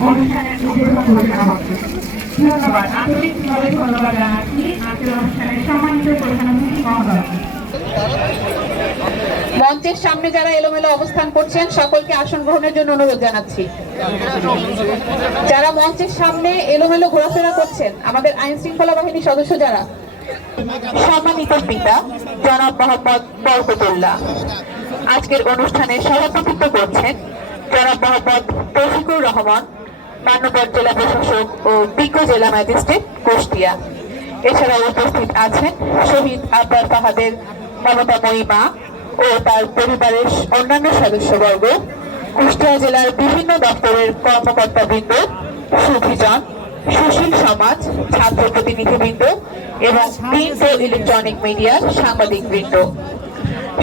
অনুষ্ঠানের উদ্বোধন ঘোষণা হচ্ছে ধন্যবাদ। আন্তরিকভাবে ধন্যবাদ জানাচ্ছি আজকের অনুষ্ঠানের সম্মানিত প্রধানমন্ত্রী মহোদয়কে মঞ্চের সামনে যারা এলোমেলো অবস্থান করছেন, সকলকে আসন গ্রহণের জন্য অনুরোধ জানাচ্ছি। যারা মঞ্চের সামনে এলোমেলো ঘোরাফেরা করছেন, আমাদের আইন শৃঙ্খলা বাহিনীর সদস্য যারা? সম্মানিত পিতা, জনাব মোহাম্মদ বরকতুল্লাহ আজকের অনুষ্ঠানে সভাপতিত্ব করছেন জনাব মোহাম্মদ তৌফিকুর রহমান, মান্যবর জেলা প্রশাসক ও বিজ্ঞ জেলা ম্যাজিস্ট্রেট কুষ্টিয়া। এছাড়াও উপস্থিত আছেন শহীদ আব্বাস বাহাদের মমতাময়ী মা ও তার পরিবারের অন্যান্য সদস্যবর্গ, কুষ্টিয়া জেলার বিভিন্ন দপ্তরের কর্মকর্তাবৃন্দ সুধীজন সুশীল সমাজ, ছাত্র প্রতিনিধিবৃন্দ এবং প্রিন্ট ও ইলেকট্রনিক মিডিয়ার সাংবাদিকবৃন্দ।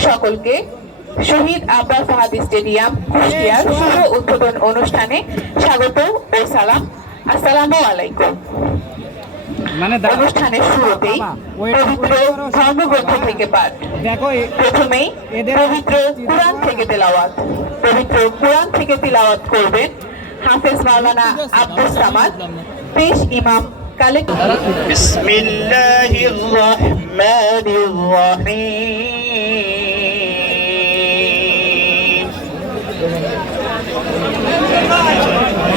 সকলকে শহীদ আব্বাস ফাহাদি স্টেডিয়াম, কুষ্টিয়ার শুভ উদ্বোধন অনুষ্ঠানে স্বাগত ও সালাম। আসসালামু আলাইকুম। অনুষ্ঠানের শুরুতেই বাবা, ওইটা পবিত্র পরিষ্কার ও ধর্মগ্রন্থ থেকে পাঠ দেখো এ- প্রথমেই এদের- পবিত্র কোরআন থেকে তেলাওয়াত পবিত্র কোরআন থেকে তেলাওয়াত করবেন হাফেজ মাওলানা আব্দুস সামাদ পেশ ইমাম কালেক بسم الله الرحمن الرحيم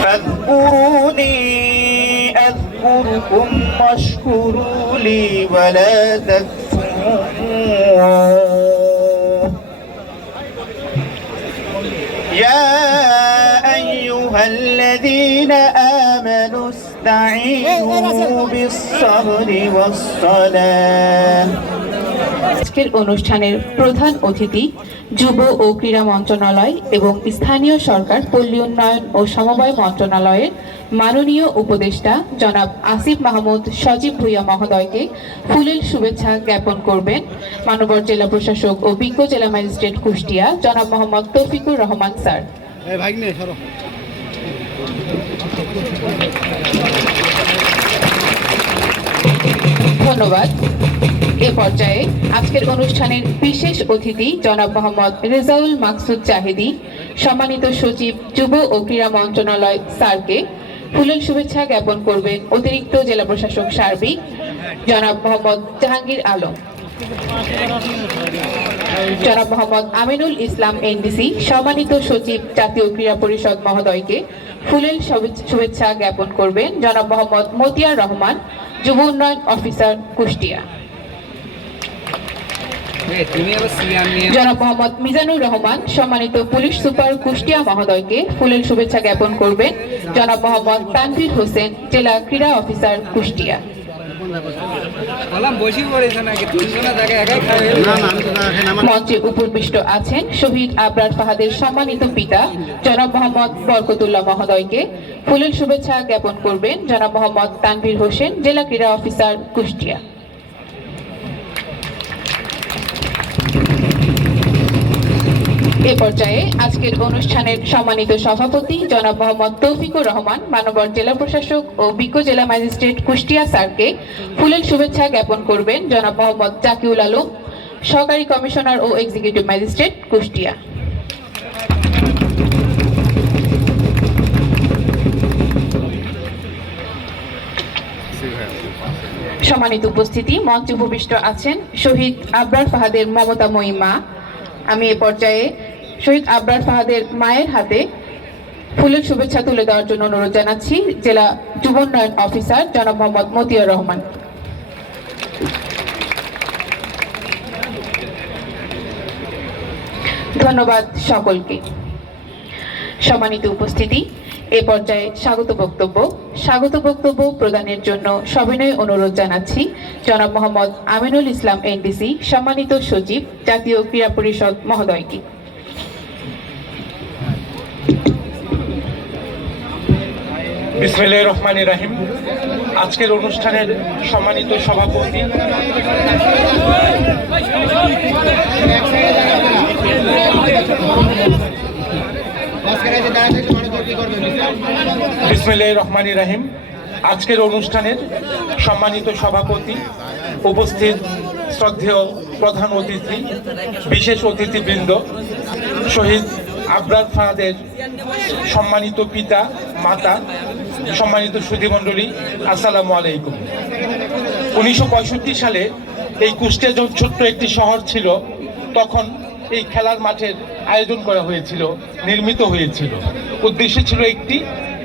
فاذكروني أذكركم واشكروا لي ولا تكفرون. يا أيها الذين آمنوا استعينوا بالصبر والصلاة. আজকের অনুষ্ঠানের প্রধান অতিথি যুব ও ক্রীড়া মন্ত্রণালয় এবং স্থানীয় সরকার পল্লী উন্নয়ন ও সমবায় মন্ত্রণালয়ের মাননীয় উপদেষ্টা জনাব আসিফ মাহমুদ সজীব ভুইয়া মহোদয়কে ফুলের শুভেচ্ছা জ্ঞাপন করবেন মানবর জেলা প্রশাসক ও বিজ্ঞ জেলা ম্যাজিস্ট্রেট কুষ্টিয়া জনাব মোহাম্মদ তৌফিকুর রহমান স্যার। ধন্যবাদ। এ পর্যায়ে আজকের অনুষ্ঠানের বিশেষ অতিথি জনাব মোহাম্মদ রেজাউল মাকসুদ জাহেদি, সম্মানিত সচিব, যুব ও ক্রীড়া মন্ত্রণালয় স্যারকে ফুলের শুভেচ্ছা জ্ঞাপন করবেন অতিরিক্ত জেলা প্রশাসক সার্বিক জনাব মোহাম্মদ জাহাঙ্গীর আলম। জনাব মোহাম্মদ আমিনুল ইসলাম এনডিসি, সম্মানিত সচিব, জাতীয় ক্রীড়া পরিষদ মহোদয়কে ফুলেল শুভেচ্ছা জ্ঞাপন করবেন জনাব মোহাম্মদ মতিয়ার রহমান যুব উন্নয়ন অফিসার কুষ্টিয়া জনাব মোহাম্মদ মিজানুর রহমান সম্মানিত পুলিশ সুপার কুষ্টিয়া মহোদয়কে ফুলের শুভেচ্ছা জ্ঞাপন করবেন জনাব মোহাম্মদ তানভীর হোসেন জেলা ক্রীড়া অফিসার কুষ্টিয়া। মঞ্চে উপবিষ্ট আছেন শহীদ আবরার ফাহাদের সম্মানিত পিতা জনাব মোহাম্মদ বরকতুল্লাহ মহোদয়কে। ফুলের শুভেচ্ছা জ্ঞাপন করবেন জনাব মোহাম্মদ তানভীর হোসেন জেলা ক্রীড়া অফিসার কুষ্টিয়া। এ পর্যায়ে আজকের অনুষ্ঠানের সম্মানিত সভাপতি জনাব মোহাম্মদ তৌফিকুর রহমান মানবর জেলা প্রশাসক ও বিজ্ঞ জেলা ম্যাজিস্ট্রেট কুষ্টিয়া স্যারকে ফুলের শুভেচ্ছা জ্ঞাপন করবেন জনাব মোহাম্মদ জাকিউল আলম, সহকারী কমিশনার ও এক্সিকিউটিভ ম্যাজিস্ট্রেট কুষ্টিয়া। সম্মানিত উপস্থিতি, মঞ্চে উপবিষ্ট আছেন শহীদ আবরার ফাহাদের মমতাময়ী মা আমি এ পর্যায়ে শহীদ আবরার ফাহাদের মায়ের হাতে ফুলের শুভেচ্ছা তুলে দেওয়ার জন্য অনুরোধ জানাচ্ছি জেলা যুব উন্নয়ন অফিসার জনাব মোহাম্মদ মতিয়ার রহমান। ধন্যবাদ সকলকে। সম্মানিত উপস্থিতি, এ পর্যায়ে স্বাগত বক্তব্য। স্বাগত বক্তব্য প্রদানের জন্য সবিনয় অনুরোধ জানাচ্ছি জনাব মোহাম্মদ আমিনুল ইসলাম এনডিসি, সম্মানিত সচিব, জাতীয় ক্রীড়া পরিষদ মহোদয়কে। বিসমিল্লাহ রহমানির রাহিম। আজকের অনুষ্ঠানের সম্মানিত সভাপতি বিসমিল্লাহ রহমানির রাহিম। আজকের অনুষ্ঠানের সম্মানিত সভাপতি উপস্থিত শ্রদ্ধেয় প্রধান অতিথি, বিশেষ অতিথিবৃন্দ, শহীদ আবরার ফাহাদের সম্মানিত পিতা, মাতা সম্মানিত সুধীমণ্ডলী আসসালামু আলাইকুম। উনিশশো পঁয়ষট্টি সালে এই কুষ্টিয়া যখন ছোট্ট একটি শহর ছিল, তখন এই খেলার মাঠের আয়োজন করা হয়েছিল, নির্মিত হয়েছিল। উদ্দেশ্য ছিল একটি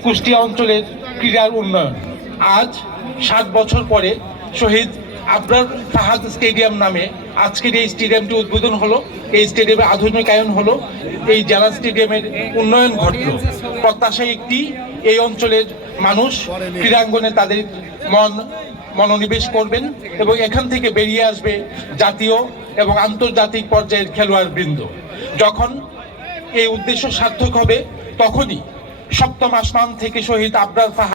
কুষ্টিয়া অঞ্চলের ক্রীড়ার উন্নয়ন। আজ সাত বছর পরে শহীদ আবরার ফাহাদ স্টেডিয়াম নামে আজকের এই স্টেডিয়ামটি উদ্বোধন হলো। এই স্টেডিয়ামের আধুনিকায়ন হলো। এই জেলা স্টেডিয়ামের উন্নয়ন ঘটলো। প্রত্যাশা একটি এই অঞ্চলের মানুষ ক্রীড়াঙ্গনে তাদের মন, মনোনিবেশ করবেন এবং এখান থেকে বেরিয়ে আসবে জাতীয় এবং আন্তর্জাতিক পর্যায়ের খেলোয়াড় বৃন্দ যখন এই উদ্দেশ্য সার্থক হবে, তখনই সপ্তম আসমান থেকে শহীদ আবরার ফাহাদ